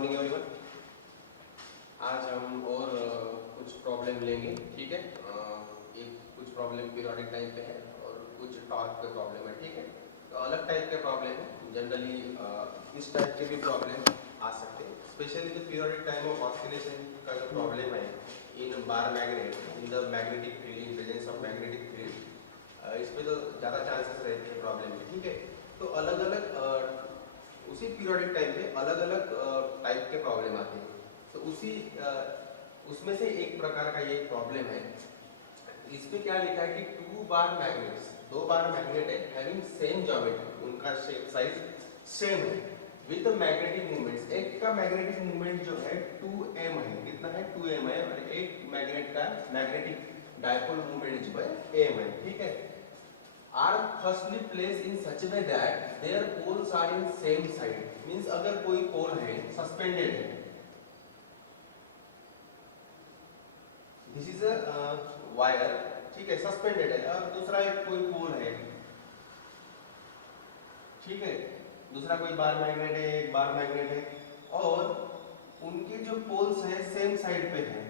Morning everyone. आज हम और कुछ प्रॉब्लम लेंगे, ठीक है। एक कुछ प्रॉब्लम पीरियोडिक टाइप पे है और कुछ टॉर्क पे प्रॉब्लम है, ठीक है। तो अलग टाइप के प्रॉब्लम है, जनरली इस टाइप के भी प्रॉब्लम आ सकते हैं। Specially the periodic time of oscillation का जो प्रॉब्लम है in bar magnet, in the magnetic field, in presence of magnetic field, इस पे तो ज़्यादा चांसेस रहते हैं प्रॉब्लम में, ठीक है। तो अलग अलग उसी पीरियोडिक टाइम पे अलग अलग टाइप के प्रॉब्लम आते हैं। तो उसमें से एक प्रकार का ये प्रॉब्लम है। इस पे क्या लिखा है कि टू बार मैग्नेट्स, दो बार मैग्नेट है, हैविंग सेम ज्योमेट्री, उनका शेप साइज सेम है, विद मैग्नेटिक मूवमेंट्स। एक का मैग्नेटिक मूवमेंट जो है 2m है, कितना है 2m है, और एक मैग्नेट का मैग्नेटिक डायपोल मूवमेंट जो है m है, ठीक है। Are firstly placed in such a way that their poles are in same side, means अगर कोई पोल है सस्पेंडेड है, दिस इज अ वायर, ठीक है, सस्पेंडेड है, और दूसरा एक कोई पोल है, ठीक है, दूसरा कोई बार मैग्नेट है, एक बार मैग्नेट है, और उनके जो पोल्स है सेम साइड पे है,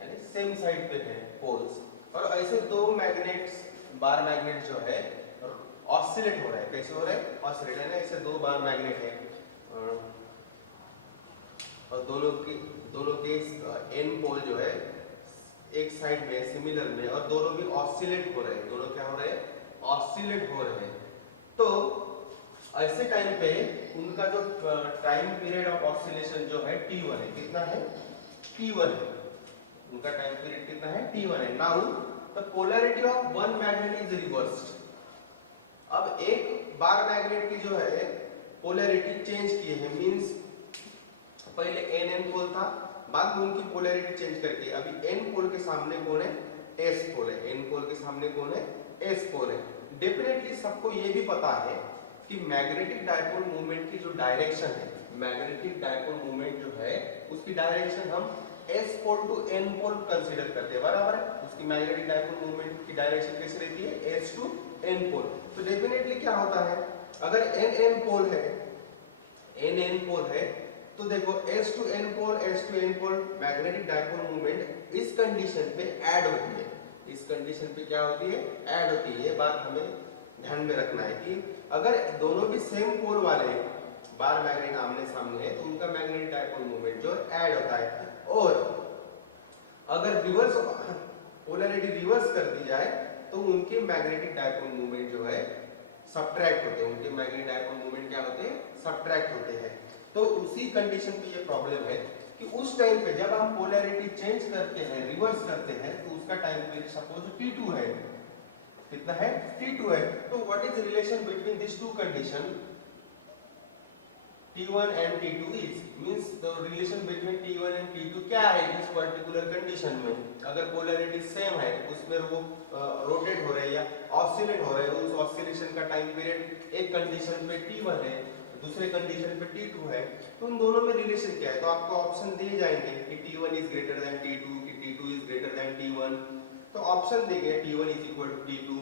यानी सेम साइड पे है पोल्स, और ऐसे दो मैग्नेट्स, बार मैग्नेट जो है ऑसिलेट हो रहा है। कैसे हो रहा है? ऑसिलेट, है ना। ऐसे दो बार मैग्नेट है और दोनों के एन पोल जो है एक साइड में सिमिलर में, और दोनों भी ऑसिलेट हो रहे हैं। दोनों क्या हो रहे हैं? ऑसिलेट हो रहे हैं। तो ऐसे टाइम पे उनका जो टाइम पीरियड ऑफ ऑसिलेशन जो है t1 है, कितना है? t1 है। उनका टाइम पीरियड कितना है? t1 है। Now the polarity of one magnet is reversed. अब एक बार मैग्नेट की जो है पोलैरिटी चेंज की है, मींस पहले n पोल था, बाद में उनकी पोलैरिटी चेंज करके अभी n पोल के सामने कौन है? s पोल है। n पोल के सामने कौन है? s पोल है। डेफिनेटली सबको ये भी पता है कि मैग्नेटिक डायपोल मूवमेंट की जो डायरेक्शन है, मैग्नेटिक डायपोल मूवमेंट जो है उसकी डायरेक्शन हम S pole to N pole consider करते हैं, बराबर है। उसकी मैग्नेटिक डायपोल मूवमेंट की डायरेक्शन कैसे रहती है? S to N pole. तो डेफिनेटली क्या होता है, अगर N पोल है, N पोल है, तो देखो S to N pole, S to N pole magnetic dipole movement इस कंडीशन पे ऐड होती है। इस कंडीशन पे क्या होती है? ऐड होती है। ये बात हमें ध्यान में रखना है कि अगर दोनों भी सेम पोल वाले बार मैग्नेट आमने सामने है तो उनका मैग्नेटिक डायपोल मूवमेंट जो ऐड होता है, और अगर रिवर्स पोलैरिटी रिवर्स कर दी जाए तो उनके मैग्नेटिक डायपोल मूवमेंट जो है सब्ट्रैक्ट होते हैं। उनके मैग्नेटिक डायपोल मूवमेंट क्या होते हैं? सब्ट्रैक्ट होते हैं। तो उसी कंडीशन पे ये प्रॉब्लम है कि उस टाइम पे जब हम पोलैरिटी चेंज करते हैं, रिवर्स करते हैं, तो उसका टाइम पीरियड सपोज t2 है, कितना है? t2 है। तो what is relation between this to condition T1 and T2 is, means the relation between T1 and T2 क्या है इस पर्टिकुलर कंडीशन में? अगर पोलैरिटी सेम है, उसमें वो रोटेट हो रहे हैं या ऑसिलेट हो रहे हैं, उस ऑसिलेशन का टाइम पीरियड एक कंडीशन पे T1 है, दूसरे कंडीशन पे T2 है, तो उन दोनों में रिलेशन क्या है? तो आपको ऑप्शन दिए जाएंगे कि T1 is greater then T2, कि T2 is greater than T1। तो ऑप्शन देंगे T1 is equal to T2,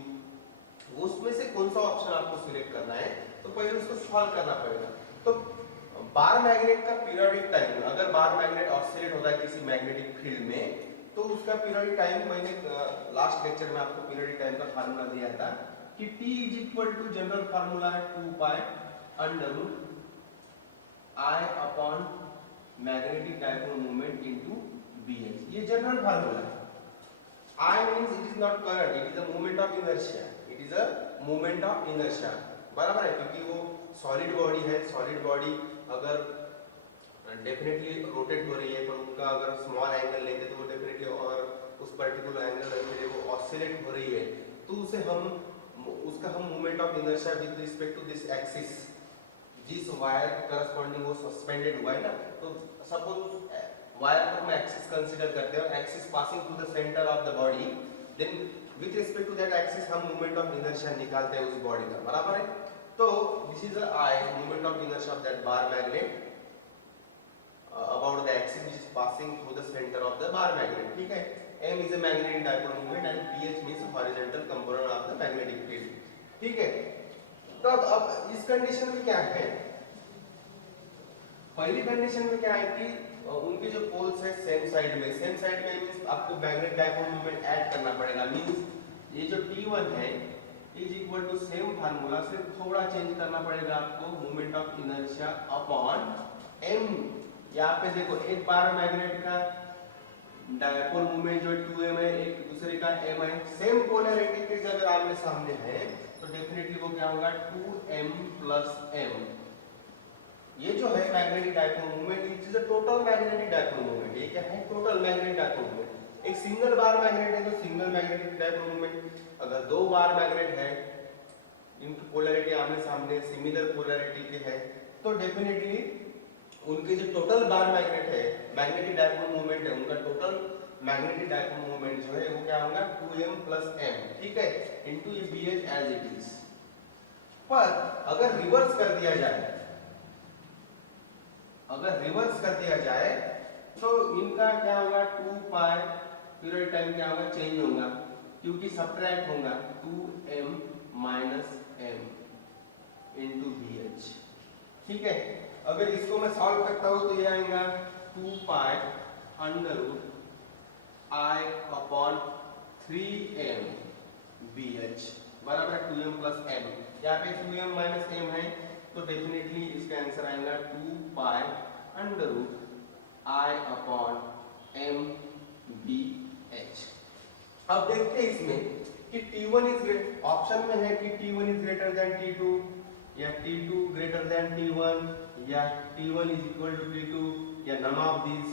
उसमें से कौन सा ऑप्शन आपको सिलेक्ट करना है? तो पहले उसको सॉल्व करना पड़ेगा। तो बार मैग्नेट का पीरियोडिक टाइम, अगर बार मैग्नेट ऑसिलेट होता है किसी मैग्नेटिक फील्ड में, तो उसका पीरियोडिक टाइम, मैंने लास्ट लेक्चर में आपको पीरियोडिक टाइम का फार्मूला दिया था कि T is equal to, general formula है 2 pi under root I upon magnetic dipole movement into BH। ये जनरल फार्मूला है। I means it is not current, it is a moment of inertia, it is a moment of inertia, बराबर है, क्योंकि वो solid body है। Solid body अगर definitely rotate हो रही है, पर उनका अगर स्मॉल एंगल लेंगे तो वो डेफिनेटली, और उस पर्टिकुलर एंगल में वो ऑसिलेट हो रही है, तो उसे उसका हम moment of inertia with respect to this axis, जिस वायर के करस्पॉन्डिंग वो सस्पेंडेड हुआ है ना, तो सपोज वायर को हम एक्सिस कंसीडर करते हैं, axis passing through the centre of the body, then with respect to that axis हम मोमेंट ऑफ इनर्शिया निकालते हैं उस बॉडी का, बराबर है। तो this is the I, moment of inertia of that bar magnet about the axis which is passing through the center of the bar magnet, ठीक है। M is a magnetic dipole moment and BH means horizontal component of the magnetic field, ठीक है। तो अब इस condition में क्या है, पहली कंडीशन में क्या है कि उनके जो पोल्स है सेम साइड में मींस आपको मैग्नेटिक डाइपोल मोमेंट ऐड करना पड़ेगा। मींस ये जो T1 है is equal to same formula, सिर्फ थोड़ा चेंज करना पड़ेगा आपको, moment of inertia upon m। यहाँ पे देखो एक बार मैग्नेट का डायपोल मोमेंट जो 2m है, एक दूसरे का m है, सेम पोलैरिटी के अगर आमने सामने है तो डेफिनेटली वो क्या होगा 2m प्लस m। ये जो है magnetic dipole moment, it is a total magnetic dipole moment. ये क्या है? Total magnetic dipole moment. एक सिंगल बार मैग्नेट है तो सिंगल मैग्नेटिक डायपोल मोमेंट, अगर दो बार मैग्नेट है इनकी पोलैरिटी आमने सामने सिमिलर पोलैरिटी के है तो डेफिनेटली उनके जो टोटल बार मैग्नेट है, मैग्नेटिक डायपोल मोमेंट है, उनका टोटल मैग्नेटिक डायपोल मोमेंट जो है वो क्या होगा 2m प्लस m, ठीक है, इनटू ये BH एज इट इज। पर अगर रिवर्स कर दिया जाए, तो इनका क्या होगा 2 पाई पीरियड टाइम क्या होगा चेंज होगा, क्योंकि सब्ट्रैक्ट होगा 2m minus m into BH, ठीक है। अगर इसको मैं सॉल्व करता हूं तो ये आएगा 2 pi under root I upon 3m BH बराबर 2m प्लस m। यहाँ पे 2m माइनस m है तो डेफिनेटली इसका आंसर आएगा 2 pi under root I upon m BH। अब देखते हैं इसमें कि T1 इज ऑप्शन में है कि T1 is greater then T2 या T2 ग्रेटर देन T1 या T1 is equal to T2 या नन ऑफ दिस।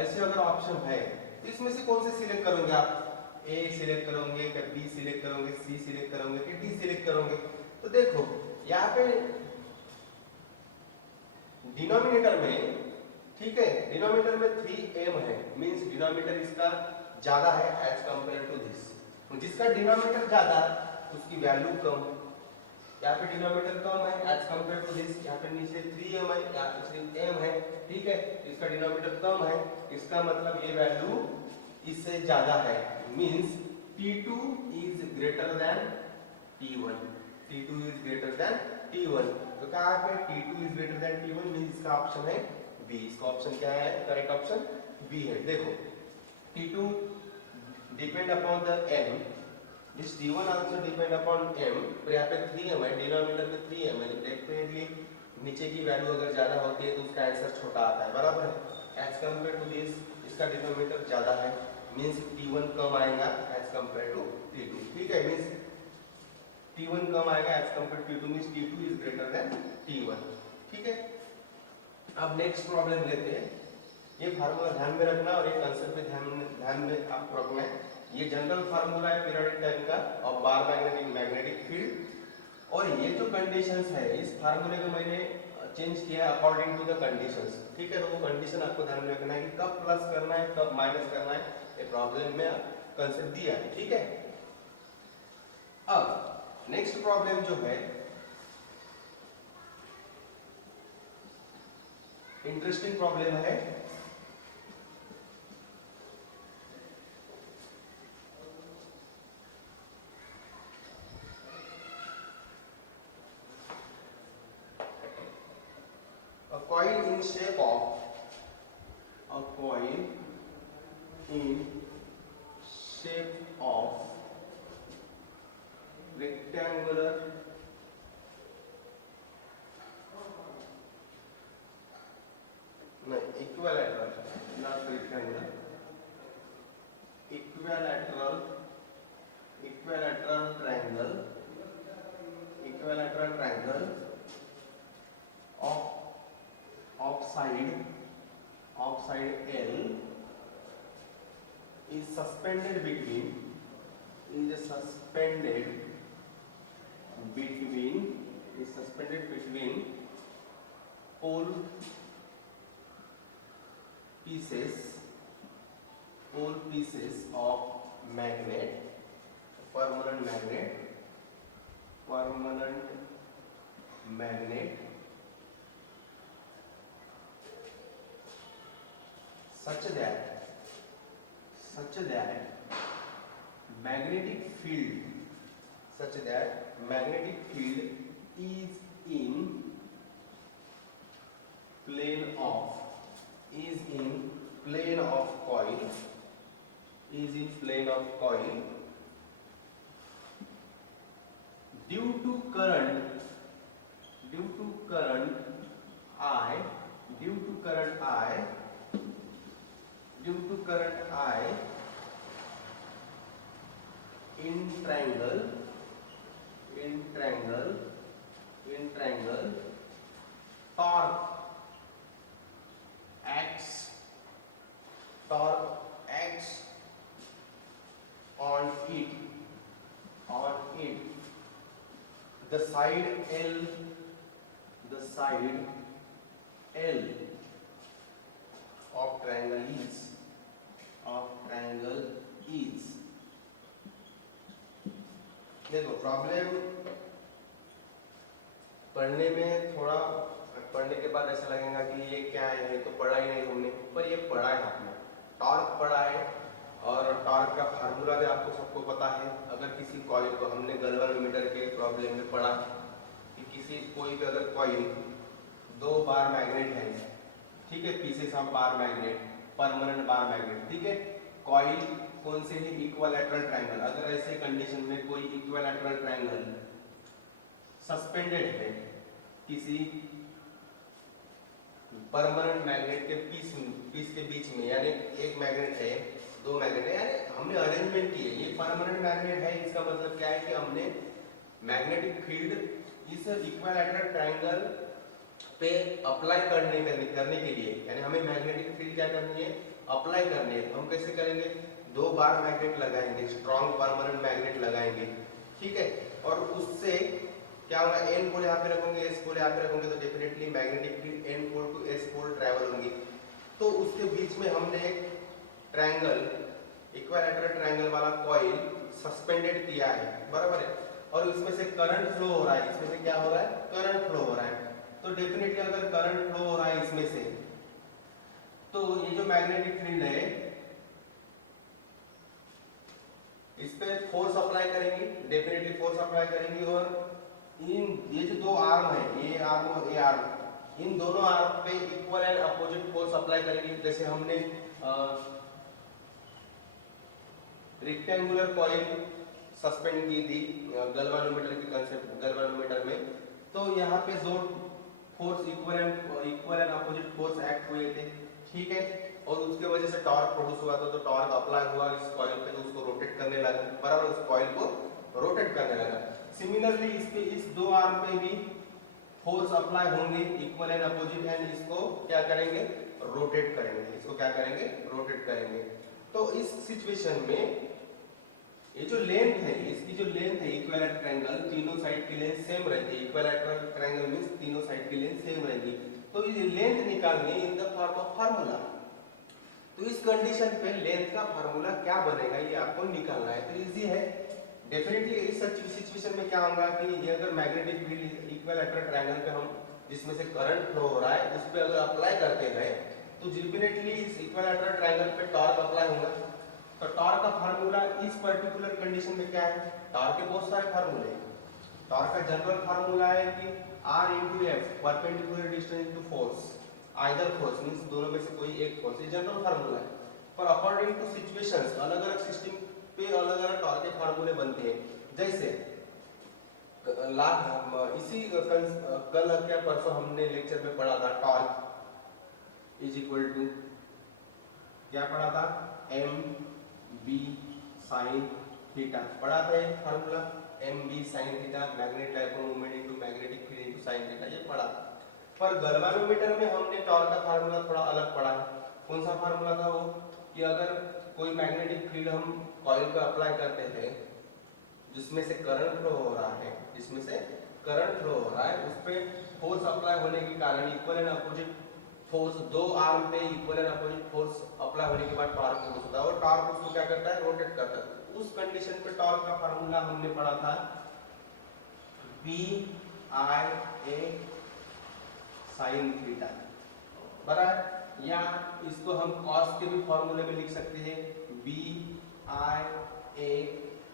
ऐसे अगर ऑप्शन है तो इसमें से कौन से सिलेक्ट करोगे आप? A सिलेक्ट करोगे या B सिलेक्ट करोगे, C सिलेक्ट करोगे कि D सिलेक्ट करोगे? तो देखो यहाँ पे डिनोमिनेटर में, ठीक है, डिनोमिनेटर में 3m है, मींस डिनोमिनेटर इसका ज्यादा है एज कंपेयर टू दिस। जिसका डिनोमिनेटर ज्यादा उसकी वैल्यू कम, यहाँ पे डिनोमिनेटर कम है एज कंपेयर टू दिस, यहाँ पे नीचे 3m है, यहाँ पे सिर्फ m है, ठीक है, इसका डिनोमिनेटर कम है, इसका मतलब ये वैल्यू इससे ज्यादा है, means T2 is greater than T1, T2 is greater than T1। तो क्या है T2 is greater than T1 means इसका ऑप्शन है B। इसका ऑप्शन क्या है? करेक्ट ऑप्शन B है। देखो T2 depend upon the m, this T1 also depend upon m, तो यहाँ पे 3m है, डिनोमिनेटर में 3m है, डेफिनेटली नीचे की वैल्यू अगर ज्यादा होती है तो उसका आंसर छोटा आता है, बराबर है। एज कंपेयर टू दिस इसका डिनोमिनेटर ज्यादा है, मींस T1 कम आएगा एज कंपेयर टू T2, ठीक है, मींस T1 कम आएगा as compare to T2, means T2 is greater than T1, ठीक है। अब नेक्स्ट प्रॉब्लम लेते हैं। ये फार्मूला ध्यान में रखना और ये कंसेप्ट पे ध्यान में आपको रखना है। ये जनरल फार्मूला है पीरियोडिक टाइम का और बार मैग्नेटिक फील्ड, और ये जो कंडीशंस है इस फार्मूले को मैंने चेंज किया अकॉर्डिंग टू द कंडीशंस, ठीक है। तो वो कंडीशन आपको ध्यान में रखना है कि कब प्लस करना है कब माइनस करना है, ये प्रॉब्लम में कंसेप्ट दिया है, ठीक है। अब नेक्स्ट प्रॉब्लम जो है इंटरेस्टिंग प्रॉब्लम है। A coin in shape of rectangular equilateral, not rectangular, equilateral triangle of side L is suspended between pole pieces of permanent magnet such that magnetic field is in plane current I, due to current I in triangle torque X on it the side L of triangle is देखो problem पढ़ने में थोड़ा पढ़ने के बाद ऐसा लगेगा कि ये क्या है, ये तो पढ़ा ही नहीं हमने, पर ये पढ़ा है आपने। टॉर्क पढ़ा है और टॉर्क का फार्मूला भी आपको सबको पता है। अगर किसी कॉइल को हमने गैल्वेनोमीटर के प्रॉब्लम में पढ़ा कि कोई भी अगर कॉइल 2 बार मैग्नेट है, ठीक है, pieces of bar magnet, permanent bar magnet, ठीक है, कॉइल कौन से भी इक्विलैटरल ट्रायंगल, अगर ऐसे कंडीशन में कोई इक्विलैटरल ट्रायंगल सस्पेंडेड है किसी परमानेंट मैग्नेट के पीस के बीच में, यानी एक मैग्नेट है, 2 मैग्नेट है, यानी हमने अरेंजमेंट की है, ये परमानेंट मैग्नेट है, इसका मतलब क्या है कि हमने मैग्नेटिक फील्ड इस इक्विलैटरल ट्रायंगल पे अप्लाई करने के लिए, यानी हमें मैग्नेटिक फील्ड क्या करनी है, अप्लाई करनी है। हम कैसे करेंगे, 2 बार मैग्नेट लगाएंगे, स्ट्रॉन्ग परमानेंट मैग्नेट लगाएंगे, ठीक है, और उससे क्या होगा, एन पोल यहाँ पे रखोगे, एस पोल यहाँ पे रखोगे, तो definitely magnetic field N pole to S pole travel होंगी। तो उसके बीच में हमने एक ट्रायंगल, इक्विलैटरल ट्रायंगल वाला कॉइल सस्पेंडेड किया है, बराबर है, और इसमें से करंट फ्लो हो रहा है, इसमें से क्या हो रहा है, करंट फ्लो हो रहा है। तो डेफिनेटली अगर करंट फ्लो हो रहा है इसमें से, तो ये जो मैग्नेटिक फील्ड है इस पे फोर्स अप्लाई करेंगे, डेफिनेटली फोर्स अप्लाई करेंगे, और ये जो 2 आर्म है, ये आर्म और ये आर्म, इन दोनों आर्म पे equal and opposite force apply करेंगे। जैसे हमने रेक्टेंगुलर कॉइल सस्पेंड की थी गैल्वेनोमीटर के कांसेप्ट, गैल्वेनोमीटर में, तो यहाँ पे जो force equal and opposite force act हुए थे, ठीक है, और उसके वजह से टॉर्क प्रोड्यूस हुआ था, तो टॉर्क अप्लाई हुआ इस कॉइल पे, तो उसको रोटेट करने लगा, बराबर, उस कॉइल को रोटेट करने लगा। सिमिलरली इस पे, इस 2 आर्म पे भी फोर्स अप्लाई होंगे इक्वल एंड अपोजिट, एंड इसको क्या करेंगे, रोटेट करेंगे, इसको क्या करेंगे, रोटेट करेंगे। तो इस सिचुएशन में ये जो लेंथ है, इसकी जो लेंथ है इक्विलैटरल ट्रायंगल, तीनों साइड की लेंथ सेम रहती है, इक्विलैटरल ट्रायंगल मींस तीनों साइड की लेंथ सेम रहेगी। तो ये लेंथ निकालनी in the form of formula, तो इस कंडीशन पे लेंथ का फार्मूला क्या बनेगा ये आपको निकालना है। तो इजी है, डेफिनेटली इस सिचुएशन में क्या होगा कि ये अगर मैग्नेटिक फील्ड इक्विलैटरल ट्रायंगल पे हम जिसमें से करंट फ्लो हो रहा है उस पे अगर अप्लाई करते हैं, तो डेफिनेटली इस इक्विलैटरल ट्रायंगल पे टॉर्क अप्लाई होगा। तो टॉर्क का फार्मूला इस पर्टिकुलर कंडीशन में क्या है, टॉर्क के बहुत सारे फार्मूले हैं। टॉर्क का जनरल फार्मूला है कि R into F, perpendicular distance into force, either force means दोनों में से कोई एक फोर्स, ये जनरल फार्मूला है। पर अकॉर्डिंग टू सिचुएशंस, अलग-अलग सिस्टम पे अलग-अलग टॉर्क के फार्मूले बनते हैं। जैसे इसी कल क्या परसों हमने लेक्चर में पढ़ा था, टॉर्क इज इक्वल टू क्या पढ़ा था, एम बी साइन थीटा, पढ़ा था ये formula, M B sine theta, magnet dipole moment into magnetic field into sine theta, ये पढ़ा था। पर गैल्वेनोमीटर में हमने टॉर्क का फार्मूला थोड़ा अलग पढ़ा है। कौन सा फार्मूला था वो, कि अगर कोई मैग्नेटिक फील्ड हम कॉइल पे अप्लाई करते हैं जिसमें से करंट फ्लो हो रहा है, जिसमें से करंट फ्लो हो रहा है, उस पे फोर्स अप्लाई होने के कारण equal and opposite force, 2 arm पे equal and opposite force apply होने के बाद टॉर्क प्रोड्यूस होता है, और टॉर्क उसको क्या करता है, रोटेट करता है। उस कंडीशन पे टॉर्क का फार्मूला हमने पढ़ा था P I A sin theta, बराबर, या इसको हम cos के भी फार्मूले में लिख सकते हैं, B I A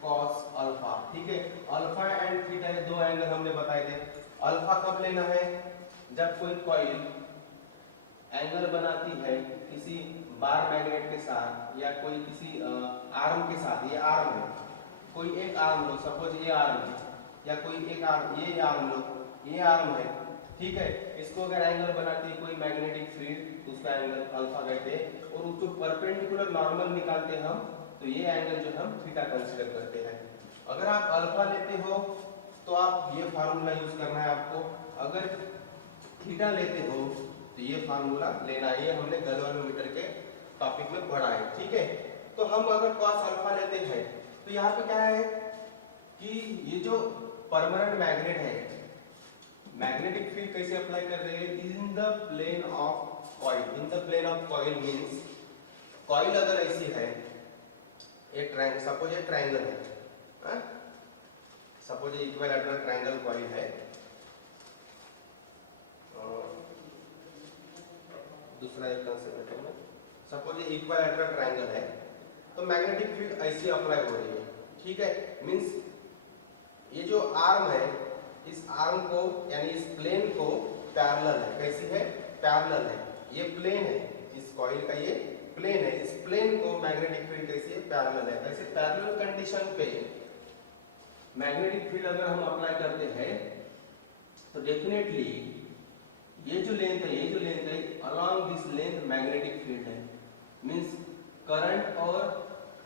cos alpha, ठीक है। अल्फा एंड थीटा ये 2 एंगल हमने बताए थे। अल्फा कब लेना है, जब कोई कॉइल एंगल बनाती है किसी बार मैग्नेट के साथ या कोई किसी आर्म के साथ, ये आर्म है, कोई एक आर्म लो, सपोज ये आर्म है, या कोई एक आर्म, ये आर्म लो, ये आर्म है, ठीक है। इसको अगर एंगल बनाती है कोई मैग्नेटिक फील्ड, उसका एंगल अल्फा कहते हैं, और उसको परपेंडिकुलर नॉर्मल निकालते हैं हम, तो ये एंगल जो हम थीटा कंसीडर करते हैं। अगर आप अल्फा लेते हो तो आप ये फार्मूला यूज करना है आपको, अगर थीटा लेते हो तो ये फार्मूला लेना है। ये हमने गैल्वेनोमीटर के टॉपिक में पढ़ा है, ठीक है। तो हम अगर कॉस अल्फा लेते हैं तो यहाँ पे क्या है कि ये जो परमानेंट मैग्नेट है, मैग्नेटिक फील्ड कैसे अप्लाई कर रहे हैं, in the plane of coil. In the plane of coil means coil अगर ऐसी है, एक ट्रायंगल, सपोज ये ट्रायंगल है, सपोज ये इक्विलैटरल ट्रायंगल कॉइल है, दूसरा एक कंसेप्ट है, सपोज ये इक्विलैटरल ट्रायंगल है, तो मैग्नेटिक फील्ड ऐसी अप्लाई हो रही है, ठीक है। मींस ये जो आर्म है, इस आर्म को यानी इस प्लेन को पैरेलल है, कैसी है, पैरेलल है, ये प्लेन है, इस कॉइल का ये प्लेन है, इस प्लेन को मैग्नेटिक फील्ड कैसी है, पैरेलल है। ऐसे पैरेलल कंडीशन पे मैग्नेटिक फील्ड अगर हम अप्लाई करते हैं तो डेफिनेटली ये जो लेंथ है, ये जो लेंथ है, along this length magnetic field है। मींस करंट और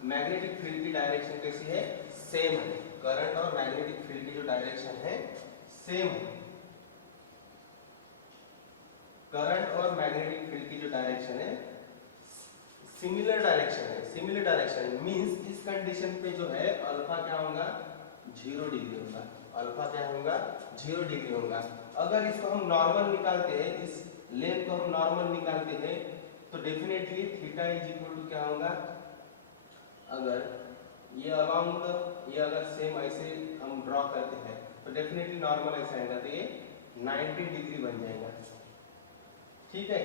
मैग्नेटिक फील्ड की डायरेक्शन कैसी है, सेम है। करंट और मैग्नेटिक फील्ड की जो डायरेक्शन है सेम है। करंट और मैग्नेटिक फील्ड की जो डायरेक्शन है सिमिलर डायरेक्शन है, सिमिलर डायरेक्शन मींस इस कंडीशन पे जो है अल्फा क्या होगा, 0 डिग्री होगा। अल्फा क्या होगा, 0 डिग्री होगा। अगर इसको हम नॉर्मल निकालते हैं, इस लेंथ को हम नॉर्मल निकालते हैं तो definitely theta is equal to क्या होगा, अगर ये अलोंग द, ये अगर सेम ऐसे हम ड्रॉ करते हैं तो डेफिनेटली नॉर्मल ऐसा आएगा, तो ये 90 डिग्री बन जाएगा, ठीक है।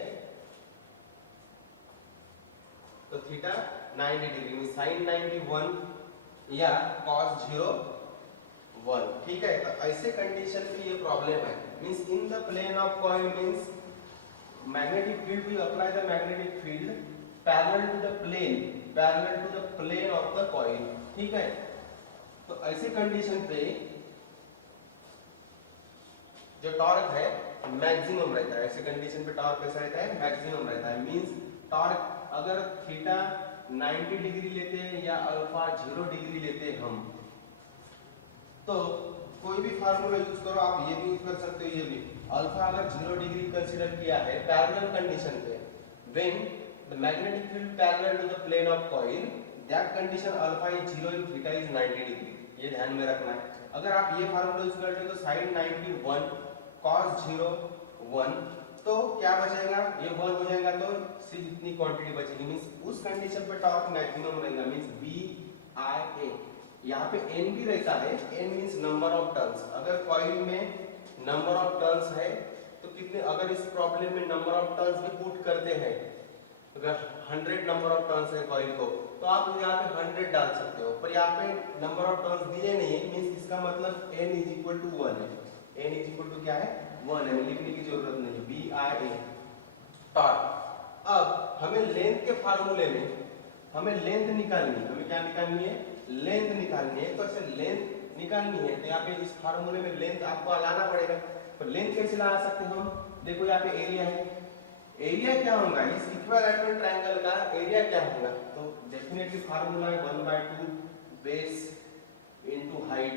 तो थीटा 90 डिग्री में साइन 91 या कॉस 01, ठीक है। तो ऐसे कंडीशन पे ये प्रॉब्लम है, means in the plane of coil means magnetic field will apply the magnetic field parallel to the plane, parallel to the plane of the coil, ठीक है। तो ऐसे कंडीशन पे जो टॉर्क है मैक्सिमम रहता है। ऐसे कंडीशन पे टॉर्क कैसा रहता है, मैक्सिमम रहता है। मींस टॉर्क अगर थीटा 90 डिग्री लेते हैं या अल्फा 0 डिग्री लेते हैं हम, तो कोई भी फार्मूला यूज करो, आप ये भी यूज कर सकते हो, ये भी। अल्फा अगर 0 डिग्री कंसीडर किया है पैरेलल कंडीशन पे, when the magnetic field parallel to the plane of coil, that condition alpha is 0 and theta is 90 degree, ये ध्यान में रखना है। अगर आप ये फार्मूला यूज करते हो तो sin 91 cos 01, तो क्या बचेगा, ये 1 हो जाएगा, तो सिर्फ इतनी क्वांटिटी बचेगी। मींस उस कंडीशन पे टॉर्क मैक्सिमम रहेगा, मींस BIA। यहाँ पे n भी रहता है, n means number of turns. अगर कॉइल में नंबर ऑफ टर्न्स है तो कितने, अगर इस प्रॉब्लम में नंबर ऑफ टर्न्स भी पुट करते हैं, अगर 100 नंबर ऑफ टर्न्स है कॉइल को, तो आप यहाँ पे 100 डाल सकते हो, पर यहाँ पे नंबर ऑफ टर्न्स दिए नहीं है, मींस इसका मतलब n इज इक्वल टू 1 है। n इज इक्वल टू क्या है, 1 है, लिखने की जरूरत नहीं, BIA टॉर्क। अब हमें लेंथ के फार्मूले में हमें लेंथ निकालनी है, हमें क्या निकालनी है, लेंथ निकालनी है। तो ऐसे लेंथ निकालनी है तो यहाँ पे इस फार्मूले में लेंथ आपको लाना पड़ेगा। तो लेंथ कैसे ला सकते हैं हम, देखो यहाँ पे एरिया है, एरिया क्या होगा, इस इक्विलैटरल ट्रायंगल का एरिया क्या होगा, तो डेफिनेटली फार्मूला है 1/2 बेस इनटू हाइट,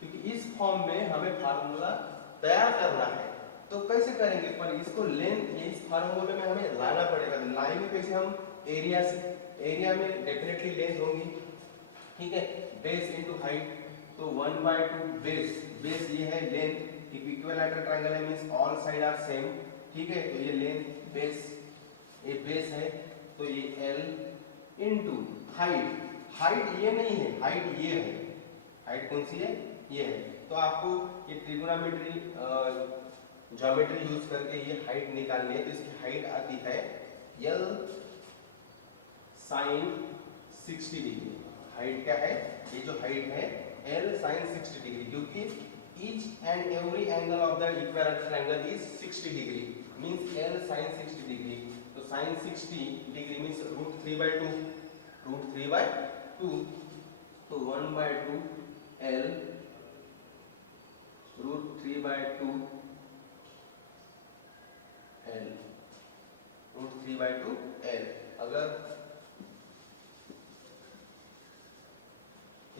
क्योंकि इस फॉर्म में हमें फार्मूला तैयार करना है। तो कैसे करेंगे, पर इसको लेंथ इस फार्मूले में हमें लाना पड़ेगा। तो लाएंगे कैसे हम, एरिया से, एरिया में डेफिनेटली लेंथ होगी, ठीक है, बेस इनटू हाइट, तो 1/2 बेस, बेस ये है लेंथ, इक्विलैटरल ट्रायंगल है means all side are same, ठीक है। तो ये लेंथ बेस, ये बेस है, तो ये L इनटू हाइट, हाइट ये नहीं है, हाइट ये है, हाइट कौन सी है, ये है। तो आपको ये ट्रिगोनोमेट्री ज्योमेट्री यूज करके ये हाइट निकालनी है। तो इसकी हाइट आती है L sin 60 डिग्री। हाइट क्या है, ये जो हाइट है L sin 60 डिग्री, क्योंकि each and every angle of the equilateral triangle is 60 degree, means L sin 60 degree. तो sin 60 degree means √3/2, √3/2, तो 1/2 L √3/2 L, √3/2 L। अगर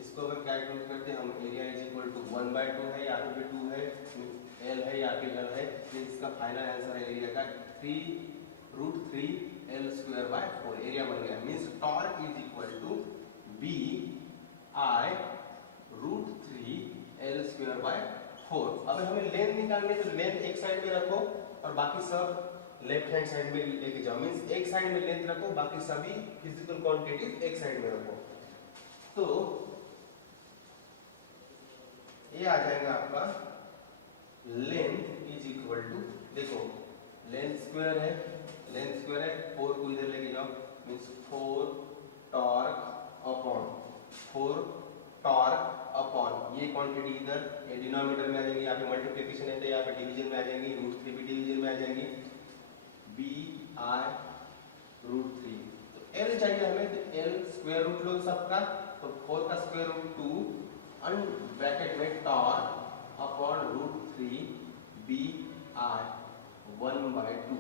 इसको अगर कैलकुलेट करते हैं हम, एरिया इज इक्वल टू 1/2 है, यहाँ पे भी 2 है, L है, यहाँ पे L है, तो इसका फाइनल आंसर है एरिया का 3√3L²/4 एरिया बन गया। Means torque is equal to BI √3L²/4। अब हमें लेंथ निकालनी है, तो लेंथ एक साइड में रखो और बाकी सब लेफ्ट हैंड साइड में लेके जाओ। मीन्स एक साइड में लेंथ रखो, बाकी सभी फिजिकल क्वांटिटीज एक साइड में रखो। तो ये आ जाएगा आपका लेंथ इज इक्वल टू, देखो लेंथ स्क्वायर है, 4 को इधर लेके जाओ, मीन्स 4 टॉर्क अपॉन ये क्वांटिटी इधर ये डिनोमिनेटर में आ जाएगी, यहाँ पे मल्टीप्लिकेशन है तो यहाँ पे डिवीजन में आ जाएंगी, √3 भी डिवीजन में आ जाएंगी, BI √3। तो L चाहिए हमें, तो L स्क्वायर रूट लो सबका, तो 4 का स्क्वायर रूट 2 और ब्रैकेट में टॉर्क अपॉन √3 BI 1/2।